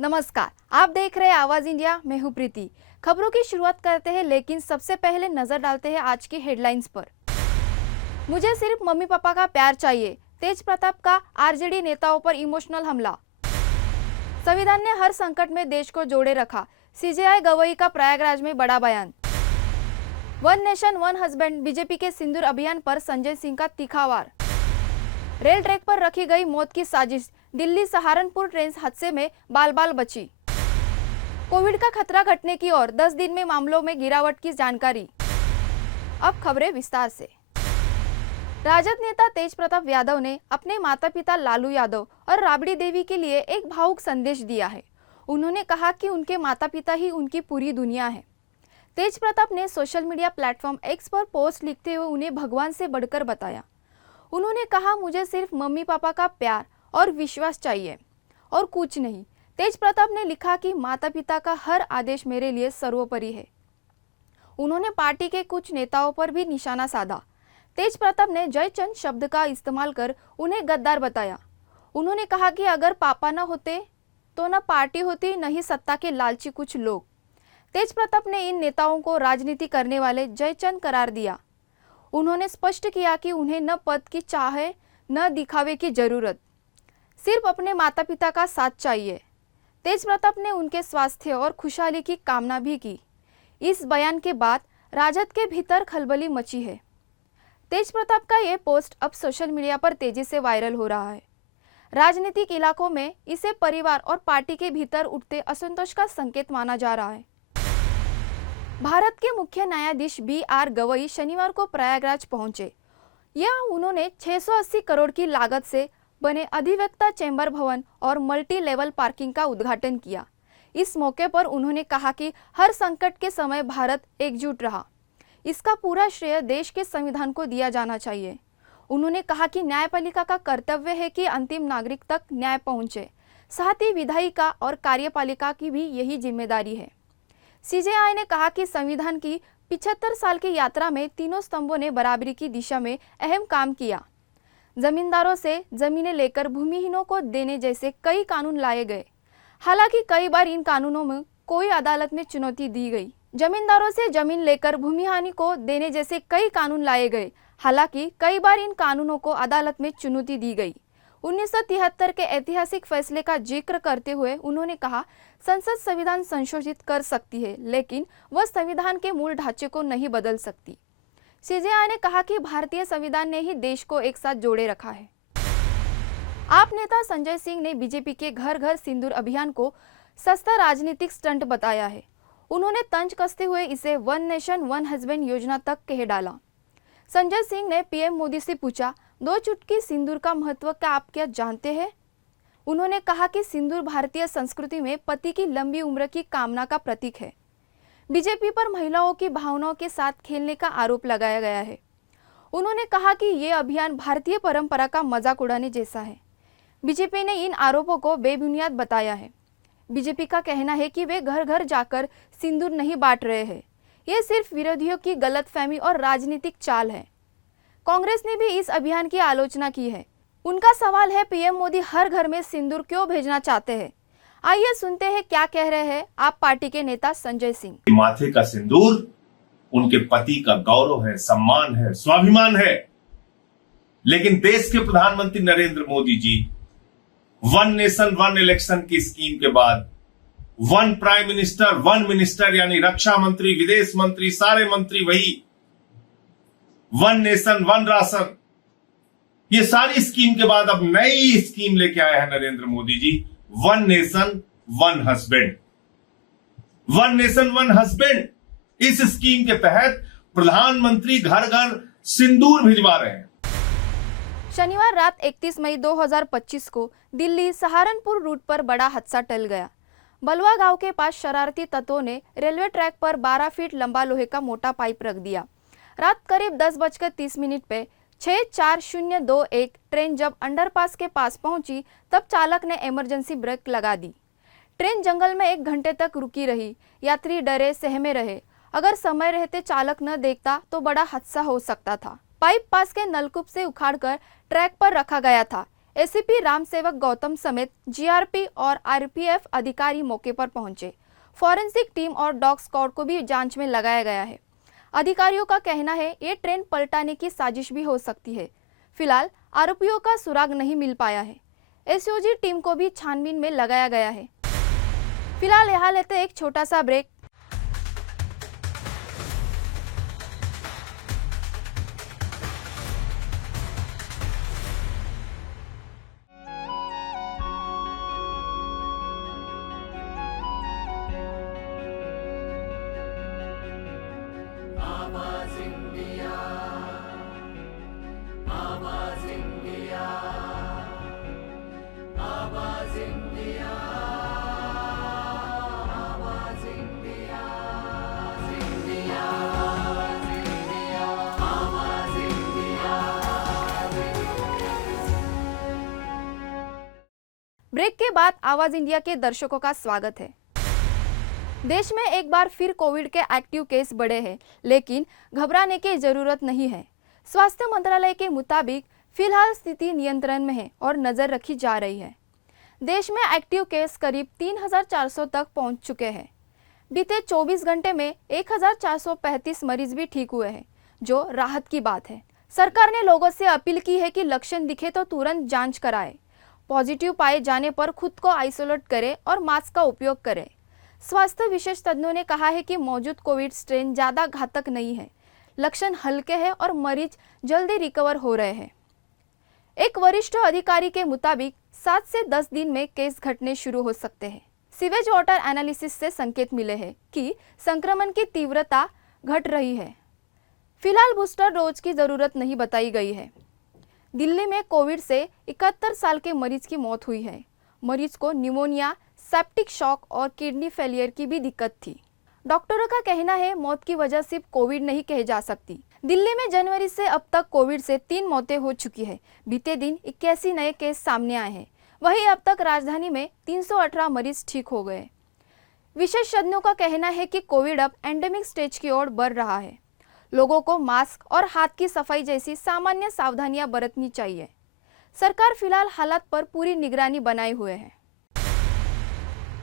नमस्कार, आप देख रहे हैं आवाज इंडिया। मैं हूं प्रीति। खबरों की शुरुआत करते हैं, लेकिन सबसे पहले नजर डालते हैं आज की हेडलाइंस पर। मुझे सिर्फ मम्मी पापा का प्यार चाहिए, तेज प्रताप का आरजेडी नेताओं पर इमोशनल हमला। संविधान ने हर संकट में देश को जोड़े रखा, सीजेआई गवई का प्रयागराज में बड़ा बयान। One nation one husband, BJP के सिंदूर अभियान पर संजय सिंह का तीखा वार। रेल ट्रैक पर रखी गई मौत की साजिश, दिल्ली सहारनपुर ट्रेन हादसे में बाल बाल बची। कोविड का खतरा घटने की ओर, 10 दिन में मामलों में गिरावट की जानकारी। अब खबरें विस्तार से। राजद नेता तेज प्रताप यादव ने अपने माता पिता लालू यादव और राबड़ी देवी के लिए एक भावुक संदेश दिया है। उन्होंने कहा कि उनके माता पिता ही उनकी पूरी दुनिया है। तेज प्रताप ने सोशल मीडिया प्लेटफॉर्म एक्स पर पोस्ट लिखते हुए उन्हें भगवान से बढ़कर बताया। उन्होंने कहा, मुझे सिर्फ मम्मी पापा का प्यार और विश्वास चाहिए और कुछ नहीं। तेज प्रताप ने लिखा कि माता पिता का हर आदेश मेरे लिए सर्वोपरि है। उन्होंने पार्टी के कुछ नेताओं पर भी निशाना साधा। तेज प्रताप ने जयचंद शब्द का इस्तेमाल कर उन्हें गद्दार बताया। उन्होंने कहा कि अगर पापा न होते तो न पार्टी होती, न ही सत्ता के लालची कुछ लोग। तेज प्रताप ने इन नेताओं को राजनीति करने वाले जयचंद करार दिया। उन्होंने स्पष्ट किया कि उन्हें न पद की चाह है, न दिखावे की जरूरत, सिर्फ अपने माता पिता का साथ चाहिए। तेज प्रताप ने उनके स्वास्थ्य और खुशहाली की कामना भी की। इस बयान के बाद राजद के भीतर खलबली मची है। तेज प्रताप का ये पोस्ट अब सोशल मीडिया पर तेजी से वायरल हो रहा है। राजनीतिक इलाकों में इसे परिवार और पार्टी के भीतर उठते असंतोष का संकेत माना जा रहा है। भारत के मुख्य न्यायाधीश BR गवई शनिवार को प्रयागराज पहुंचे। यह उन्होंने 680 करोड़ की लागत से बने अधिवक्ता चैम्बर भवन और मल्टी लेवल पार्किंग का उद्घाटन किया। इस मौके पर उन्होंने कहा कि हर संकट के समय भारत एकजुट रहा। इसका पूरा श्रेय देश के संविधान को दिया जाना चाहिए। उन्होंने कहा कि न्यायपालिका का कर्तव्य है कि अंतिम नागरिक तक न्याय पहुंचे, साथ ही विधायिका और कार्यपालिका की भी यही जिम्मेदारी है। सीजेआई ने कहा कि संविधान की 75 साल की यात्रा में तीनों स्तंभों ने बराबरी की दिशा में अहम काम किया। जमींदारों से जमीनें लेकर भूमिहीनों को देने जैसे कई कानून लाए गए। हालांकि कई बार इन कानूनों में कोई अदालत में चुनौती दी गई। जमींदारों से जमीन लेकर भूमिहानि को देने जैसे कई कानून लाए गए। हालांकि कई बार इन कानूनों को अदालत में चुनौती दी गई। 1973 के ऐतिहासिक फैसले का जिक्र करते हुए उन्होंने कहा, संसद संविधान संशोधित कर सकती है, लेकिन वह संविधान के मूल ढांचे को नहीं बदल सकती। सीजेआई ने कहा कि भारतीय संविधान ने ही देश को एक साथ जोड़े रखा है। आप नेता संजय सिंह ने बीजेपी के घर घर सिंदूर अभियान को सस्ता राजनीतिक स्टंट बताया है। उन्होंने तंज कसते हुए इसे वन नेशन वन हस्बैंड योजना तक कह डाला। संजय सिंह ने पीएम मोदी से पूछा, 2 चुटकी सिंदूर का महत्व क्या आप क्या जानते हैं? उन्होंने कहा कि सिंदूर भारतीय संस्कृति में पति की लंबी उम्र की कामना का प्रतीक है। बीजेपी पर महिलाओं की भावनाओं के साथ खेलने का आरोप लगाया गया है। उन्होंने कहा कि ये अभियान भारतीय परंपरा का मजाक उड़ाने जैसा है। बीजेपी ने इन आरोपों को बेबुनियाद बताया है। बीजेपी का कहना है कि वे घर घर जाकर सिंदूर नहीं बांट रहे हैं। ये सिर्फ विरोधियों की गलतफहमी और राजनीतिक चाल है। कांग्रेस ने भी इस अभियान की आलोचना की है। उनका सवाल है, पीएम मोदी हर घर में सिंदूर क्यों भेजना चाहते हैं? आइए सुनते हैं क्या कह रहे हैं आप पार्टी के नेता संजय सिंह। माथे का सिंदूर उनके पति का गौरव है, सम्मान है, स्वाभिमान है। लेकिन देश के प्रधानमंत्री Narendra Modi ji one nation one election की स्कीम के बाद one prime minister one minister यानी रक्षा मंत्री, विदेश मंत्री, सारे मंत्री वही, वन नेशन वन राशन, ये सारी स्कीम के बाद अब नई स्कीम लेके आए हैं Narendra Modi ji, one nation one husband. One nation one husband, इस स्कीम के तहत प्रधानमंत्री घर घर सिंदूर भिजवा रहे हैं। शनिवार रात 31 मई 2025 को दिल्ली सहारनपुर रूट पर बड़ा हादसा टल गया। बलवा गांव के पास शरारती तत्वों ने रेलवे ट्रैक पर 12 फीट लंबा लोहे का मोटा पाइप रख दिया। रात करीब 10:30 पे 64021 ट्रेन जब अंडरपास के पास पहुंची, तब चालक ने इमरजेंसी ब्रेक लगा दी। ट्रेन जंगल में 1 घंटे तक रुकी रही। यात्री डरे सहमे रहे। अगर समय रहते चालक न देखता तो बड़ा हादसा हो सकता था। पाइप पास के नलकूप से उखाड़कर ट्रैक पर रखा गया था। एसीपी रामसेवक गौतम समेत जीआरपी और आरपीएफ अधिकारी मौके पर पहुंचे। फॉरेंसिक टीम और डॉग स्क्वाड को भी जांच में लगाया गया है। अधिकारियों का कहना है ये ट्रेन पलटाने की साजिश भी हो सकती है। फिलहाल आरोपियों का सुराग नहीं मिल पाया है। एसओजी टीम को भी छानबीन में लगाया गया है। फिलहाल यहाँ लेते एक छोटा सा ब्रेक। ब्रेक के बाद आवाज इंडिया के दर्शकों का स्वागत है। देश में एक बार फिर कोविड के एक्टिव केस बढ़े हैं, लेकिन घबराने की जरूरत नहीं है। स्वास्थ्य मंत्रालय के मुताबिक फिलहाल स्थिति नियंत्रण में है और नजर रखी जा रही है। देश में एक्टिव केस करीब 3,400 तक पहुंच चुके हैं। बीते 24 घंटे में 1,435 मरीज भी ठीक हुए हैं, जो राहत की बात है। सरकार ने लोगों से अपील की है कि लक्षण दिखे तो तुरंत जांच कराएं। पॉजिटिव पाए जाने पर खुद को आइसोलेट करें और मास्क का उपयोग करें। स्वास्थ्य विशेषज्ञों ने कहा है कि मौजूद कोविड स्ट्रेन ज़्यादा घातक नहीं है, लक्षण हल्के हैं और मरीज जल्दी रिकवर हो रहे हैं। एक वरिष्ठ अधिकारी के मुताबिक 7 से 10 दिन में केस घटने शुरू हो सकते हैं। सीवेज वाटर एनालिसिस से संकेत मिले हैं कि संक्रमण की तीव्रता घट रही है। फिलहाल बूस्टर डोज की जरूरत नहीं बताई गई है। दिल्ली में कोविड से 71 साल के मरीज की मौत हुई है। मरीज को निमोनिया, सेप्टिक शॉक और किडनी फेलियर की भी दिक्कत थी। डॉक्टरों का कहना है मौत की वजह सिर्फ कोविड नहीं कही जा सकती। दिल्ली में जनवरी से अब तक कोविड से 3 मौतें हो चुकी है। बीते दिन 81 नए केस सामने आए हैं। वहीं अब तक राजधानी में 318 मरीज ठीक हो गए। विशेषज्ञों का कहना है कि कोविड अब एंडेमिक स्टेज की ओर बढ़ रहा है। लोगों को मास्क और हाथ की सफाई जैसी सामान्य सावधानियां बरतनी चाहिए। सरकार फिलहाल हालात पर पूरी निगरानी बनाए हुए है।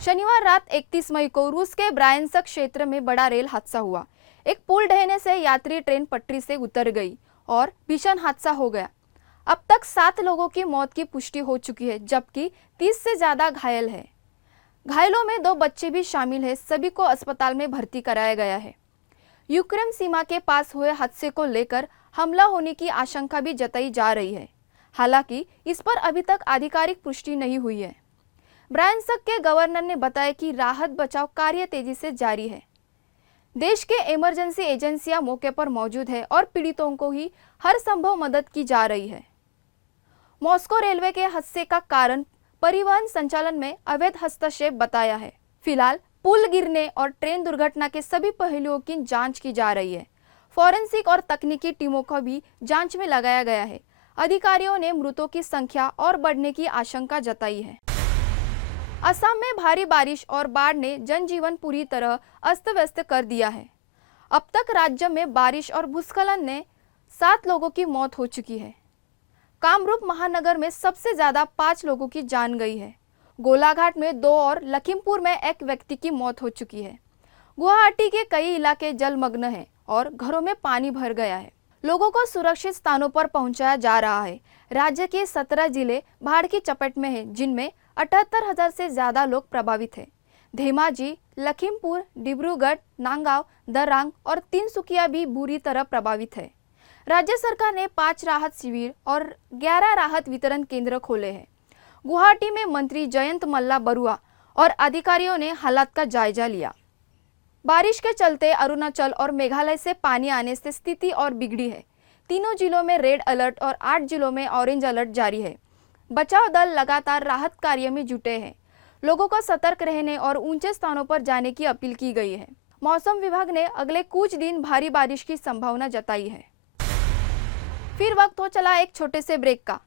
शनिवार रात 31 मई को रूस के ब्रायंस्क क्षेत्र में बड़ा रेल हादसा हुआ। एक पुल ढहने से यात्री ट्रेन पटरी से उतर गई और भीषण हादसा हो गया। अब तक 7 लोगों की मौत की पुष्टि हो चुकी है, जबकि 30 से ज्यादा घायल है। घायलों में 2 बच्चे भी शामिल हैं। सभी को अस्पताल में भर्ती कराया गया है। यूक्रेन सीमा के पास हुए हादसे को लेकर हमला होने की आशंका भी जताई जा रही है। हालांकि इस पर अभी तक आधिकारिक पुष्टि नहीं हुई है। ब्रायंस्क के गवर्नर ने बताया कि राहत बचाव कार्य तेजी से जारी है। देश के इमरजेंसी एजेंसियां मौके पर मौजूद है और पीड़ितों को ही हर संभव मदद की जा रही है। मॉस्को रेलवे के हादसे का कारण परिवहन संचालन में अवैध हस्तक्षेप बताया है। फिलहाल पुल गिरने और ट्रेन दुर्घटना के सभी पहलुओं की जांच की जा रही है। फॉरेंसिक और तकनीकी टीमों को भी जांच में लगाया गया है। अधिकारियों ने मृतों की संख्या और बढ़ने की आशंका जताई है। असम में भारी बारिश और बाढ़ ने जनजीवन पूरी तरह अस्त व्यस्त कर दिया है। अब तक राज्य में बारिश और भूस्खलन ने 7 लोगों की मौत हो चुकी है। कामरूप महानगर में सबसे ज्यादा 5 लोगों की जान गई है। गोलाघाट में 2 और लखीमपुर में 1 व्यक्ति की मौत हो चुकी है। गुवाहाटी के कई इलाके जलमग्न हैं और घरों में पानी भर गया है। लोगों को सुरक्षित स्थानों पर पहुंचाया जा रहा है। राज्य के 17 जिले बाढ़ की चपेट में हैं, जिनमें 78,000 से ज्यादा लोग प्रभावित हैं। धेमाजी, लखीमपुर, डिब्रूगढ़, नांगांव, दरांग और तिनसुकिया भी बुरी तरह प्रभावित है। राज्य सरकार ने 5 राहत शिविर और 11 राहत वितरण केंद्र खोले हैं। गुवाहाटी में मंत्री जयंत मल्ला बरुआ और अधिकारियों ने हालात का जायजा लिया। बारिश के चलते अरुणाचल और मेघालय से पानी आने से स्थिति और बिगड़ी है। तीनों जिलों में रेड अलर्ट और 8 जिलों में ऑरेंज अलर्ट जारी है। बचाव दल लगातार राहत कार्य में जुटे हैं। लोगों को सतर्क रहने और ऊंचे स्थानों पर जाने की अपील की गई है। मौसम विभाग ने अगले कुछ दिन भारी बारिश की संभावना जताई है। फिर वक्त हो चला एक छोटे से ब्रेक का।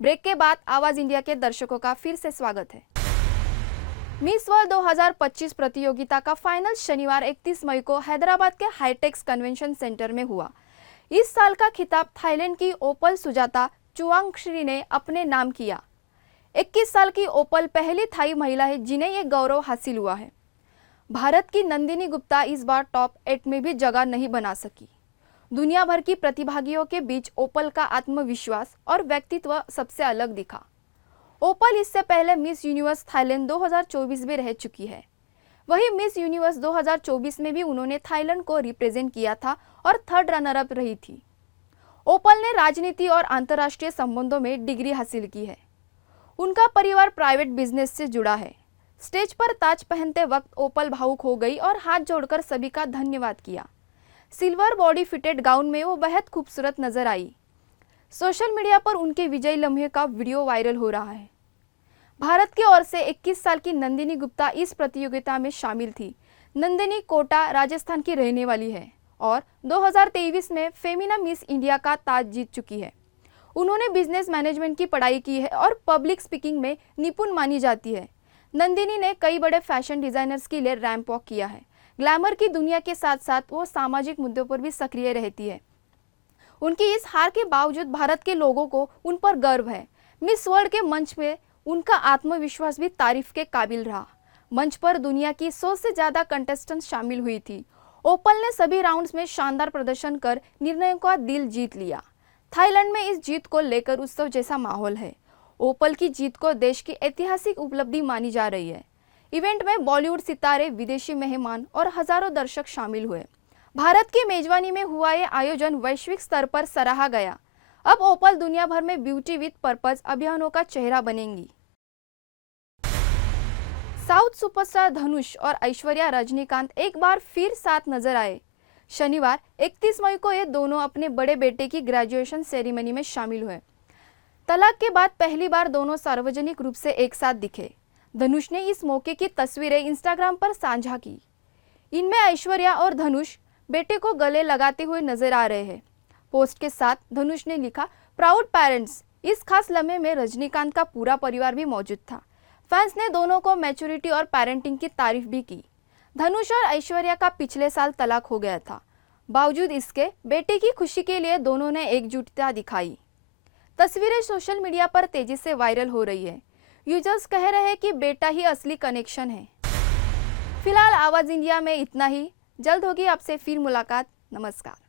ब्रेक के बाद आवाज इंडिया के दर्शकों का फिर से स्वागत है। मिस वर्ल्ड 2025 प्रतियोगिता का फाइनल शनिवार 31 मई को हैदराबाद के हाईटेक्स कन्वेंशन सेंटर में हुआ। इस साल का खिताब थाईलैंड की ओपल सुजाता चुवांगश्री ने अपने नाम किया। 21 साल की ओपल पहली थाई महिला है जिन्हें यह गौरव हासिल हुआ है। भारत की नंदिनी गुप्ता इस बार टॉप 8 में भी जगह नहीं बना सकी। दुनिया भर की प्रतिभागियों के बीच ओपल का आत्मविश्वास और व्यक्तित्व सबसे अलग दिखा। ओपल इससे पहले मिस यूनिवर्स थाईलैंड 2024 में रह चुकी है। वहीं मिस यूनिवर्स 2024 में भी उन्होंने थाईलैंड को रिप्रेजेंट किया था और थर्ड रनर अप रही थी। ओपल ने राजनीति और अंतर्राष्ट्रीय संबंधों में डिग्री हासिल की है। उनका परिवार प्राइवेट बिजनेस से जुड़ा है। स्टेज पर ताज पहनते वक्त ओपल भावुक हो गई और हाथ जोड़कर सभी का धन्यवाद किया। सिल्वर बॉडी फिटेड गाउन में वो बेहद खूबसूरत नजर आई। सोशल मीडिया पर उनके विजयी लम्हे का वीडियो वायरल हो रहा है। भारत की ओर से 21 साल की नंदिनी गुप्ता इस प्रतियोगिता में शामिल थी। नंदिनी कोटा राजस्थान की रहने वाली है और 2023 में फेमिना मिस इंडिया का ताज जीत चुकी है। उन्होंने बिजनेस मैनेजमेंट की पढ़ाई की है और पब्लिक स्पीकिंग में निपुण मानी जाती है। नंदिनी ने कई बड़े फैशन डिजाइनर्स के लिए रैंप वॉक किया है। ग्लैमर की दुनिया के साथ साथ वो सामाजिक मुद्दों पर भी सक्रिय रहती है। उनकी इस हार के बावजूद भारत के लोगों को उन पर गर्व है। मिस वर्ल्ड के मंच पे उनका आत्मविश्वास भी तारीफ के काबिल रहा। मंच पर दुनिया की 100 से ज्यादा कंटेस्टेंट शामिल हुई थी। ओपल ने सभी राउंड्स में शानदार प्रदर्शन कर निर्णायकों का दिल जीत लिया। थाईलैंड में इस जीत को लेकर उत्सव जैसा माहौल है। ओपल की जीत को देश की ऐतिहासिक उपलब्धि मानी जा रही है। इवेंट में बॉलीवुड सितारे, विदेशी मेहमान और हजारों दर्शक शामिल हुए। भारत की मेजबानी में हुआ ये आयोजन वैश्विक स्तर पर सराहा गया। अब ओपल दुनिया भर में ब्यूटी विद पर्पस अभियानों का चेहरा बनेंगी। साउथ सुपरस्टार धनुष और ऐश्वर्या रजनीकांत एक बार फिर साथ नजर आए। शनिवार 31 मई को ये दोनों अपने बड़े बेटे की ग्रेजुएशन सेरेमनी में शामिल हुए। तलाक के बाद पहली बार दोनों सार्वजनिक रूप से एक साथ दिखे। धनुष ने इस मौके की तस्वीरें इंस्टाग्राम पर साझा की। इनमें ऐश्वर्या और धनुष बेटे को गले लगाते हुए नजर आ रहे हैं। पोस्ट के साथ धनुष ने लिखा, प्राउड पेरेंट्स। इस खास लम्हे में रजनीकांत का पूरा परिवार भी मौजूद था। फैंस ने दोनों को मैच्योरिटी और पेरेंटिंग की तारीफ भी की। धनुष और ऐश्वर्या का पिछले साल तलाक हो गया था। बावजूद इसके बेटे की खुशी के लिए दोनों ने एकजुटता दिखाई। तस्वीरें सोशल मीडिया पर तेजी से वायरल हो रही है। यूजर्स कह रहे हैं कि बेटा ही असली कनेक्शन है। फिलहाल आवाज इंडिया में इतना ही। जल्द होगी आपसे फिर मुलाकात। नमस्कार।